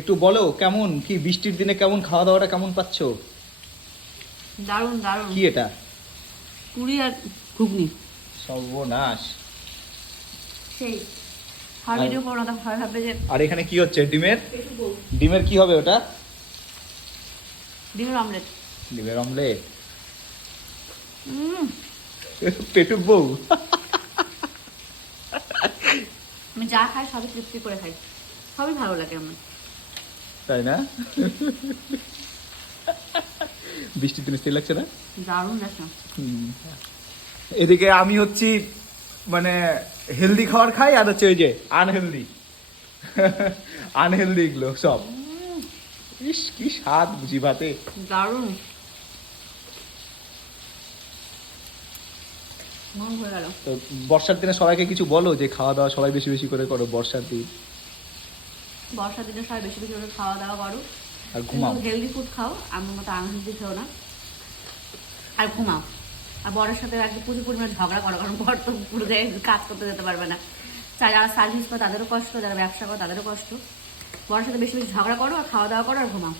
একটু বলো কেমন কি বৃষ্টির দিনে কেমন খাওয়া দাওয়াটা কেমন পাচ্ছ? দারুণ দারুণ। কি এটা? পুরি আর ঘুগনি। সর্বনাশ। সেই আর ভিডিও করো না, ভয় ভাববে যে আর এখানে কি হচ্ছে? ডিমের কি হবে ওটা? ডিমের অমলেট। ডিমের অমলেট। পেটুক বউ। আমি যা খাই সবই তৃপ্তি করে খাই, সবই ভালো লাগে আমার। তাই না? বৃষ্টির দিনে স্টিল লাগছে না? দারুণ লাগছে। এদিকে আমি হচ্ছি মানে হেলদি খাবার খাই, আর হচ্ছে ওই যে আনহেলদি আনহেলদি এগুলো সব। ইস কি স্বাদ বুঝি ভাতে। দারুণ। মন ভরে গেল। তো বর্ষার দিনে সবাইকে কিছু বলো যে খাওয়া দাওয়া সবাই বেশি বেশি করে করো বর্ষার দিন। বর্ষার দিনে সবাই বেশি বেশি করে খাওয়া দাওয়া করো, আর ঘুমাও। হেলদি ফুড খাও, আমার মতো আনহেলদি খেও না, আর ঘুমাও। আর বরের সাথে একদম প্রচুর পরিমাণে ঝগড়া করো, কারণ বর তো পুরো জায়গায় কাজ করতে যেতে পারবে না। যারা সার্ভিস করে তাদেরও কষ্ট, যারা ব্যবসা করে তাদেরও কষ্ট। বরের সাথে বেশি বেশি ঝগড়া করো আর খাওয়া দাওয়া করো আর ঘুমাও।